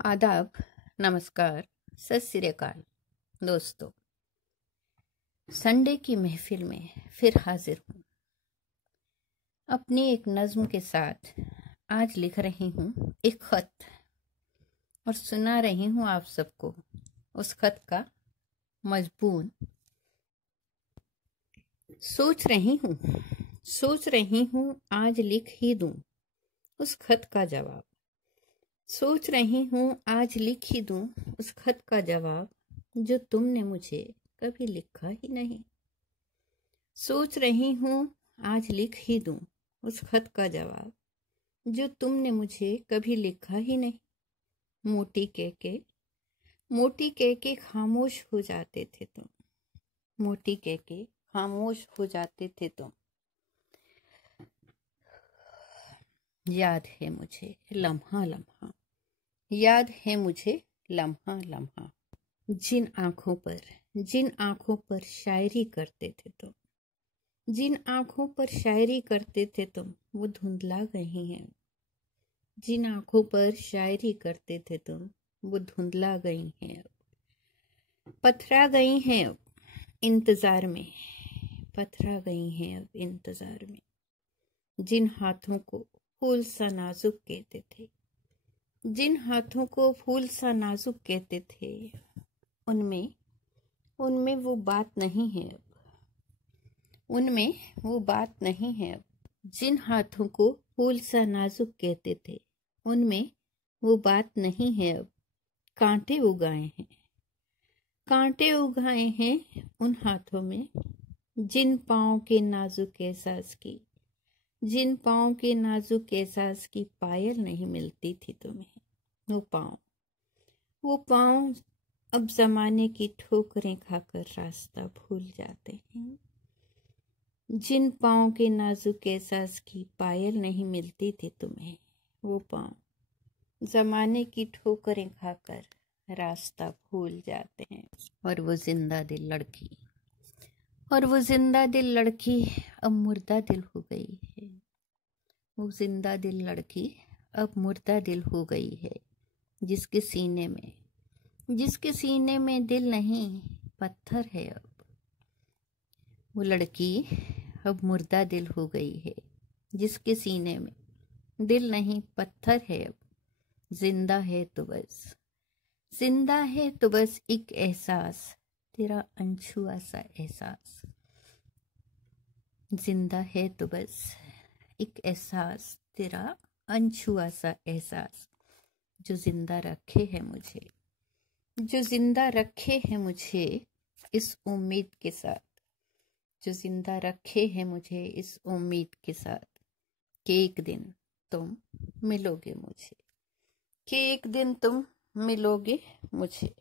आदाब, नमस्कार, सत श्री अकाल दोस्तों। संडे की महफिल में फिर हाजिर हूँ अपनी एक नज्म के साथ। आज लिख रही हूँ एक खत और सुना रही हूँ आप सबको उस खत का मजमून। सोच रही हूँ आज लिख ही दूँ उस खत का जवाब। सोच रही हूँ आज लिख ही दूँ उस खत का जवाब जो तुमने मुझे कभी लिखा ही नहीं। सोच रही हूँ आज लिख ही दूँ उस खत का जवाब जो तुमने मुझे कभी लिखा ही नहीं। मोटी कह के खामोश हो जाते थे तुम। मोटी कह के खामोश हो जाते थे तुम। याद है मुझे लम्हा लम्हा, याद है मुझे लम्हा लम्हा, जिन आँखों पर शायरी करते थे तुम। जिन आँखों पर शायरी करते थे तुम वो धुंधला गई हैं। जिन आँखों पर शायरी करते थे तुम वो धुंधला गई हैं। अब पथरा गई हैं, अब इंतजार में पथरा गई हैं। अब इंतजार में जिन हाथों को फूल सा नाजुक कहते थे, जिन हाथों को फूल सा नाजुक कहते थे, उनमें वो बात नहीं है अब। उनमें वो बात नहीं है अब। जिन हाथों को फूल सा नाजुक कहते थे उनमें वो बात नहीं है अब। कांटे उगाए हैं उन हाथों में, जिन पाँव के नाजुक एहसास की, जिन पाँव के नाजुक एहसास की पायल नहीं मिलती थी तुम्हें। वो पाँव अब जमाने की ठोकरें खाकर रास्ता भूल जाते हैं। जिन पाँव के नाजुक एहसास की पायल नहीं मिलती थी तुम्हें, वो पाँव जमाने की ठोकरें खाकर रास्ता भूल जाते हैं। और वो जिंदा दिल लड़की अब मुर्दा दिल हो गई है। वो जिंदा दिल लड़की अब मुर्दा दिल हो गई है, जिसके सीने में दिल नहीं पत्थर है अब। वो लड़की अब मुर्दा दिल हो गई है, जिसके सीने में दिल नहीं पत्थर है अब। जिंदा है तो बस एक एहसास, तेरा अनछुआ सा एहसास। जिंदा है तो बस एक एहसास, तेरा अनछुआ सा एहसास, जो जिंदा रखे है मुझे इस उम्मीद के साथ, जो जिंदा रखे हैं मुझे इस उम्मीद के साथ कि एक दिन तुम मिलोगे मुझे, कि एक दिन तुम मिलोगे मुझे।